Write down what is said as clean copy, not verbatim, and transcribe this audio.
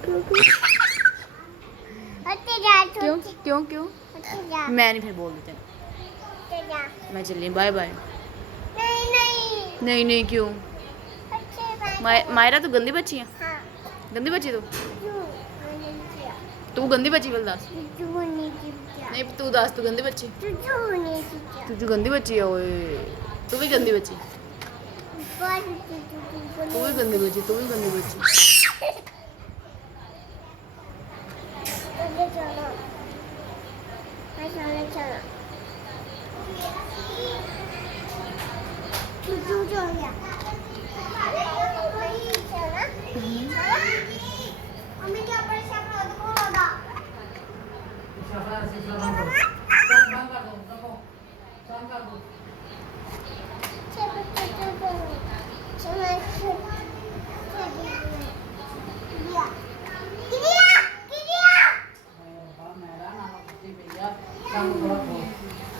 क्यों क्यों क्यों क्यों क्यों मैं नहीं फिर बोल देते मैं चलिए बाय बाय नहीं नहीं क्यों मायरा तू गंदी बच्ची है गंदी बच्ची तू गंदी बच्ची बोल दस नहीं तू दस तू गंदी बच्ची तू गंदी बच्ची है ओए तू भी गंदी बच्ची तू भी गंदी बच्ची तू भी गंदी बच्ची Sang